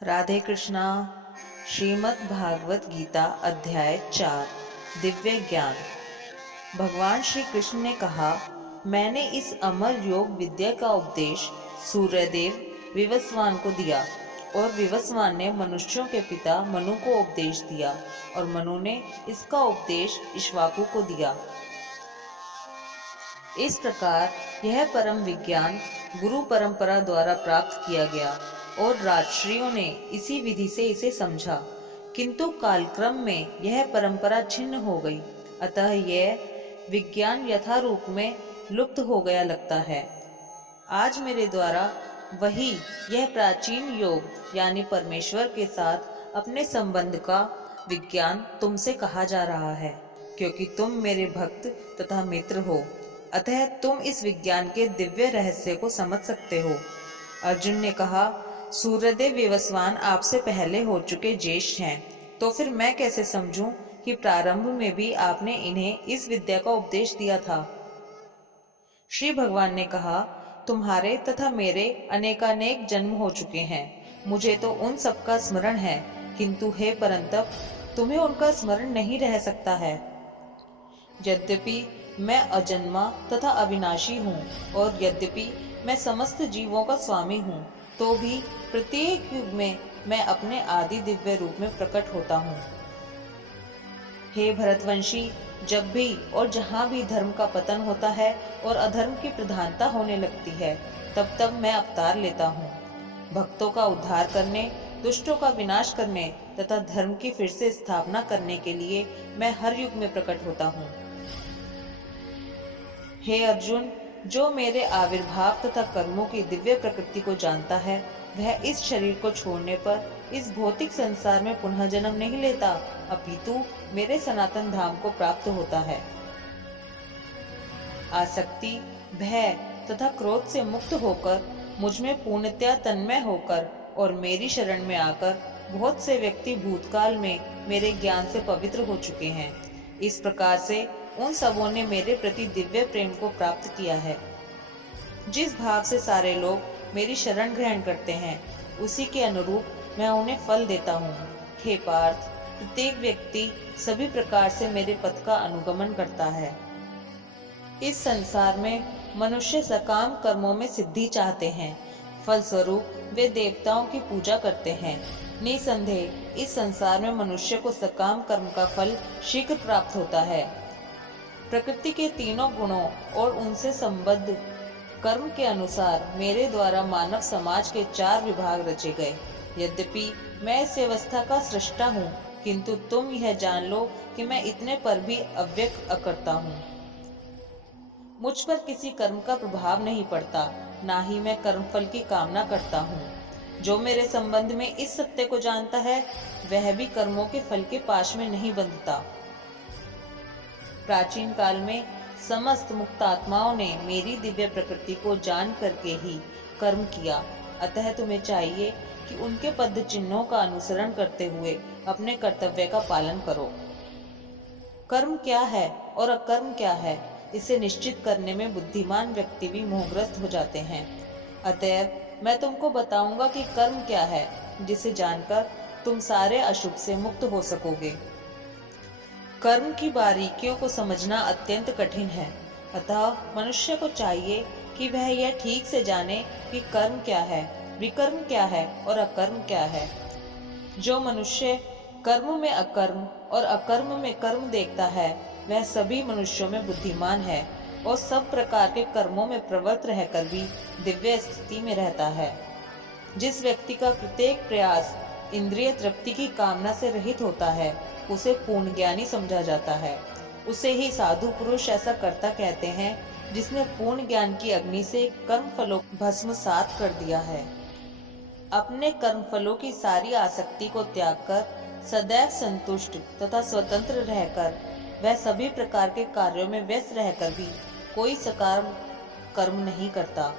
राधे कृष्णा। श्रीमद् भागवत गीता अध्याय 4 दिव्य ज्ञान। भगवान श्री कृष्ण ने कहा, मैंने इस अमर योग विद्या का उपदेश सूर्यदेव विवस्वान को दिया और विवस्वान ने मनुष्यों के पिता मनु को उपदेश दिया और मनु ने इसका उपदेश इक्ष्वाकु को दिया। इस प्रकार यह परम विज्ञान गुरु परंपरा द्वारा प्राप्त किया गया और राजर्षियों ने इसी विधि से इसे समझा, किंतु कालक्रम में यह परंपरा छिन्न हो गई, अतः यह विज्ञान यथारूप में लुप्त हो गया लगता है। आज मेरे द्वारा वही यह प्राचीन योग यानी परमेश्वर के साथ अपने संबंध का विज्ञान तुमसे कहा जा रहा है, क्योंकि तुम मेरे भक्त तथा मित्र हो, अतः तुम इस विज्ञान के दिव्य रहस्य को समझ सकते हो। अर्जुन ने कहा, सूर्यदेव विवस्वान आपसे पहले हो चुके ज्येष्ठ हैं, तो फिर मैं कैसे समझूं कि प्रारंभ में भी आपने इन्हें इस विद्या का उपदेश दिया था। श्री भगवान ने कहा, तुम्हारे तथा मेरे अनेकानेक जन्म हो चुके हैं, मुझे तो उन सबका स्मरण है, किंतु हे परंतप तुम्हें उनका स्मरण नहीं रह सकता है। यद्यपि मैं अजन्मा तथा अविनाशी हूँ और यद्यपि मैं समस्त जीवों का स्वामी हूँ, तो भी प्रत्येक युग में मैं अपने आदि दिव्य रूप में प्रकट होता हूँ। हे भरतवंशी, जब भी और जहाँ भी धर्म का पतन होता है और अधर्म की प्रधानता होने लगती है, तब तब मैं अवतार लेता हूँ। भक्तों का उद्धार करने, दुष्टों का विनाश करने तथा धर्म की फिर से स्थापना करने के लिए मैं हर युग में प्रकट होता हूँ। हे अर्जुन, जो मेरे आविर्भाव तथा कर्मों की दिव्य प्रकृति को जानता है, वह इस शरीर को छोड़ने पर इस भौतिक संसार में पुनः जन्म नहीं लेता, अपितु मेरे सनातन धाम को प्राप्त होता है। आसक्ति, भय तथा क्रोध से मुक्त होकर मुझ में पूर्णतया तन्मय होकर और मेरी शरण में आकर बहुत से व्यक्ति भूतकाल में मेरे ज्ञान से पवित्र हो चुके हैं। इस प्रकार से उन सबों ने मेरे प्रति दिव्य प्रेम को प्राप्त किया है। जिस भाव से सारे लोग मेरी शरण ग्रहण करते हैं, उसी के अनुरूप मैं उन्हें फल देता हूँ। हे पार्थ, प्रत्येक व्यक्ति सभी प्रकार से मेरे पथ का अनुगमन करता है। इस संसार में मनुष्य सकाम कर्मों में सिद्धि चाहते हैं, फलस्वरूप वे देवताओं की पूजा करते हैं। निसंदेह इस संसार में मनुष्य को सकाम कर्म का फल शीघ्र प्राप्त होता है। प्रकृति के तीनों गुणों और उनसे संबद्ध कर्म के अनुसार मेरे द्वारा मानव समाज के 4 विभाग रचे गए। यद्यपि मैं इस व्यवस्था का सृष्टा हूँ, किंतु तुम यह जान लो कि मैं इतने पर भी अव्यक्त अकर्ता हूँ। मुझ पर किसी कर्म का प्रभाव नहीं पड़ता, ना ही मैं कर्मफल की कामना करता हूँ। जो मेरे संबंध में इस सत्य को जानता है, वह भी कर्मों के फल के पाश में नहीं बंधता। प्राचीन काल में समस्त मुक्तात्माओं ने मेरी दिव्य प्रकृति को जान करके ही कर्म किया, अतः तुम्हें चाहिए कि उनके पद चिन्हों का अनुसरण करते हुए अपने कर्तव्य का पालन करो। कर्म क्या है और अकर्म क्या है, इसे निश्चित करने में बुद्धिमान व्यक्ति भी मोहग्रस्त हो जाते हैं। अतएव मैं तुमको बताऊंगा कि कर्म क्या है, जिसे जानकर तुम सारे अशुभ से मुक्त हो सकोगे। कर्म की बारीकियों को समझना अत्यंत कठिन है, अतः मनुष्य को चाहिए कि वह यह ठीक से जाने कि कर्म क्या है, विकर्म क्या है और अकर्म क्या है। जो मनुष्य कर्म में अकर्म और अकर्म में कर्म देखता है, वह सभी मनुष्यों में बुद्धिमान है और सब प्रकार के कर्मों में प्रवृत्त रहकर भी दिव्य स्थिति में रहता है। जिस व्यक्ति का प्रत्येक प्रयास इंद्रिय तृप्ति की कामना से रहित होता है, उसे पूर्ण ज्ञानी समझा जाता है। उसे ही साधु पुरुष ऐसा कर्ता कहते हैं, जिसने पूर्ण ज्ञान की अग्नि से कर्म फलों को भस्मसात कर दिया है। अपने कर्म फलों की सारी आसक्ति को त्याग कर सदैव संतुष्ट तथा स्वतंत्र रहकर वह सभी प्रकार के कार्यों में व्यस्त रहकर भी कोई सकाम कर्म नहीं करता।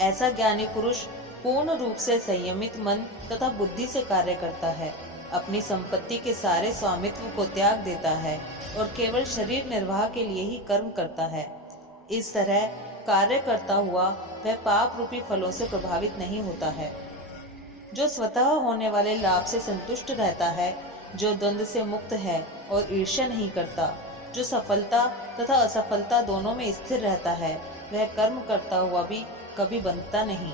ऐसा ज्ञानी पुरुष पूर्ण रूप से संयमित मन तथा बुद्धि से कार्य करता है, अपनी संपत्ति के सारे स्वामित्व को त्याग देता है और केवल शरीर निर्वाह के लिए ही कर्म करता है। इस तरह कार्य करता हुआ वह पाप रूपी फलों से प्रभावित नहीं होता है। जो स्वतः होने वाले लाभ से संतुष्ट रहता है, जो द्वंद्व से मुक्त है और ईर्ष्या नहीं करता, जो सफलता तथा असफलता दोनों में स्थिर रहता है, वह कर्म करता हुआ भी कभी बंधता नहीं।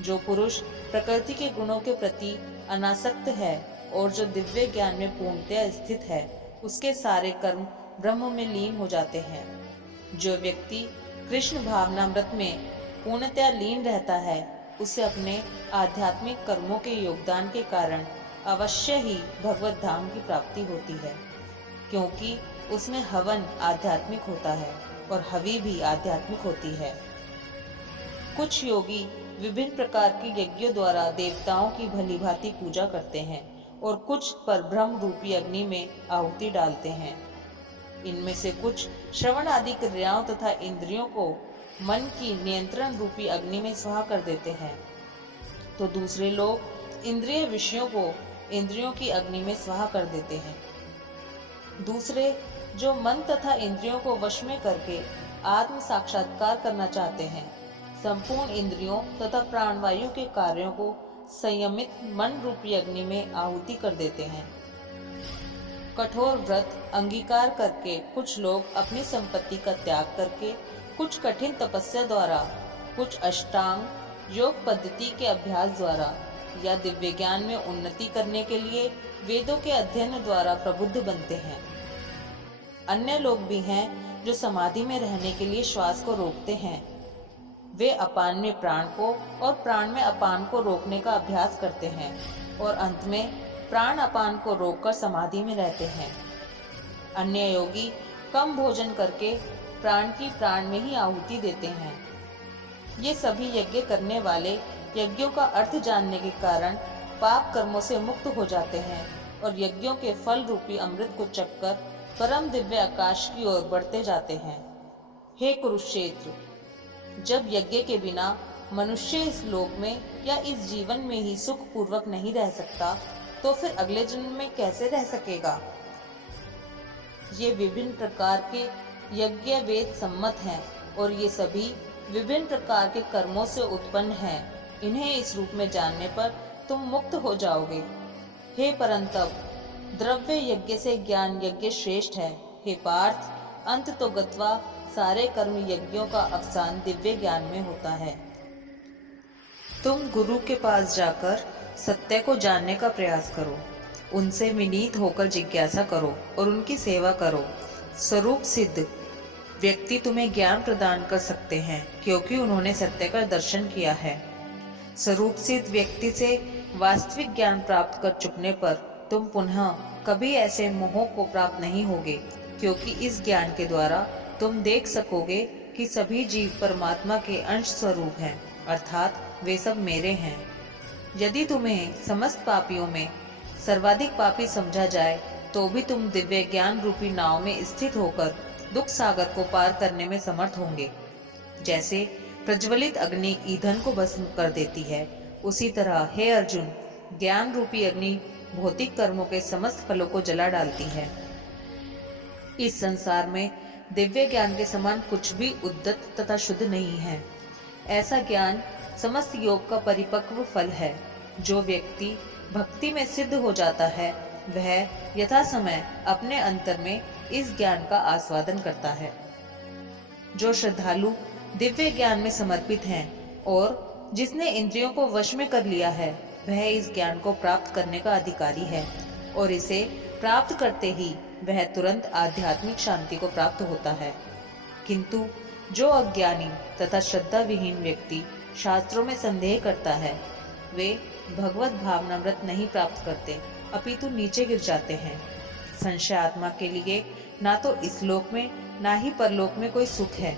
जो पुरुष प्रकृति के गुणों के प्रति अनासक्त है और जो दिव्य ज्ञान में पूर्णतया स्थित है, उसके सारे कर्म ब्रह्म में लीन हो जाते हैं। जो व्यक्ति कृष्ण भावनामृत में पूर्णतया लीन रहता है, उसे अपने आध्यात्मिक कर्मों के योगदान के कारण अवश्य ही भगवत धाम की प्राप्ति होती है, क्योंकि उसमें हवन आध्यात्मिक होता है और हवि भी आध्यात्मिक होती है। कुछ योगी विभिन्न प्रकार के यज्ञों द्वारा देवताओं की भली भांति पूजा करते हैं और कुछ परब्रह्म रूपी अग्नि में आहुति डालते हैं। इनमें से कुछ श्रवण आदि क्रियाओं तथा इंद्रियों को मन की नियंत्रण रूपी अग्नि में स्वाहा कर देते हैं, तो दूसरे लोग इंद्रिय विषयों को इंद्रियों की अग्नि में स्वाहा कर देते हैं। दूसरे जो मन तथा इंद्रियों को वश में करके आत्म साक्षात्कार करना चाहते हैं, संपूर्ण इंद्रियों तथा प्राणवायु के कार्यों को संयमित मन रूपी अग्नि में आहुति कर देते हैं। कठोर व्रत अंगीकार करके कुछ लोग अपनी संपत्ति का त्याग करके, कुछ कठिन तपस्या द्वारा, कुछ अष्टांग योग पद्धति के अभ्यास द्वारा या दिव्य ज्ञान में उन्नति करने के लिए वेदों के अध्ययन द्वारा प्रबुद्ध बनते हैं। अन्य लोग भी हैं जो समाधि में रहने के लिए श्वास को रोकते हैं। वे अपान में प्राण को और प्राण में अपान को रोकने का अभ्यास करते हैं और अंत में प्राण अपान को रोककर समाधि में रहते हैं। अन्य योगी कम भोजन करके प्राण की प्राण में ही आहुति देते हैं। ये सभी यज्ञ करने वाले यज्ञों का अर्थ जानने के कारण पाप कर्मों से मुक्त हो जाते हैं और यज्ञों के फल रूपी अमृत को चखकर परम दिव्य आकाश की ओर बढ़ते जाते हैं। हे कुरुक्षेत्र, जब यज्ञ के बिना मनुष्य इस लोक में या इस जीवन में ही सुख पूर्वक नहीं रह सकता, तो फिर अगले जन्म में कैसे रह सकेगा? ये विभिन्न प्रकार के यज्ञ वेद सम्मत हैं और ये सभी विभिन्न प्रकार के कर्मों से उत्पन्न हैं। इन्हें इस रूप में जानने पर तुम मुक्त हो जाओगे। हे परंतप, द्रव्य यज्ञ से ज्ञान यज्ञ श्रेष्ठ है। हे पार्थ, अंत तो गत्वा सारे कर्म यज्ञों का अवसान दिव्य ज्ञान में होता है। तुम गुरु के पास जाकर सत्य को जानने का प्रयास करो, उनसे विनीत होकर जिज्ञासा करो और उनकी सेवा करो। स्वरूप सिद्ध व्यक्ति तुम्हें ज्ञान प्रदान कर सकते हैं, क्योंकि उन्होंने सत्य का दर्शन किया है। स्वरूप सिद्ध व्यक्ति से वास्तविक ज्ञान प्राप्त कर चुकने पर तुम पुनः कभी ऐसे मोह को प्राप्त नहीं होगे, क्योंकि इस ज्ञान के द्वारा तुम देख सकोगे कि सभी जीव परमात्मा के अंश स्वरूप हैं, अर्थात वे सब मेरे हैं। यदि तुम्हें समस्त पापियों में सर्वाधिक पापी समझा जाए, तो भी तुम दिव्य ज्ञान रूपी नाव में स्थित होकर दुख सागर को पार करने में समर्थ होंगे। जैसे प्रज्वलित अग्नि ईंधन को भस्म कर देती है, उसी तरह हे अर्जुन, ज्ञान रूपी अग्नि भौतिक कर्मों के समस्त फलों को जला डालती है। इस संसार में दिव्य ज्ञान के समान कुछ भी उद्दत तथा शुद्ध नहीं है। ऐसा ज्ञान समस्त योग का परिपक्व फल है। जो व्यक्ति भक्ति में सिद्ध हो जाता है, वह यथा समय अपने अंतर में इस ज्ञान का आस्वादन करता है। जो श्रद्धालु दिव्य ज्ञान में समर्पित हैं और जिसने इंद्रियों को वश में कर लिया है, वह इस ज्ञान को प्राप्त करने का अधिकारी है और इसे प्राप्त करते ही वह तुरंत आध्यात्मिक शांति को प्राप्त होता है। किंतु जो अज्ञानी तथा श्रद्धा विहीन व्यक्ति शास्त्रों में संदेह करता है, वे भगवत भावनामृत नहीं प्राप्त करते, अपितु नीचे गिर जाते हैं। संशय आत्मा के लिए ना तो इस लोक में ना ही परलोक में कोई सुख है।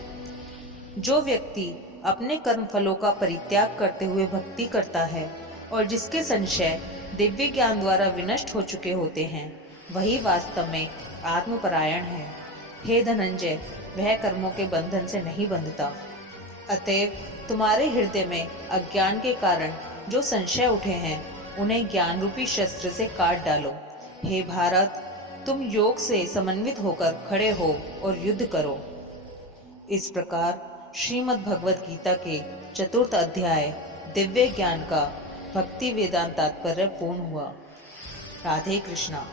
जो व्यक्ति अपने कर्म फलों का परित्याग करते हुए भक्ति करता है और जिसके संशय दिव्य ज्ञान द्वारा विनष्ट हो चुके होते हैं, वही वास्तव में आत्मपरायण है। हे धनंजय, वह कर्मों के बंधन से नहीं बंधता। अतएव तुम्हारे हृदय में अज्ञान के कारण जो संशय उठे हैं, उन्हें ज्ञान रूपी शस्त्र से काट डालो। हे भारत, तुम योग से समन्वित होकर खड़े हो और युद्ध करो। इस प्रकार श्रीमद् भगवत गीता के 4th अध्याय दिव्य ज्ञान का भक्ति वेदांत तात्पर्य पूर्ण हुआ। राधे कृष्णा।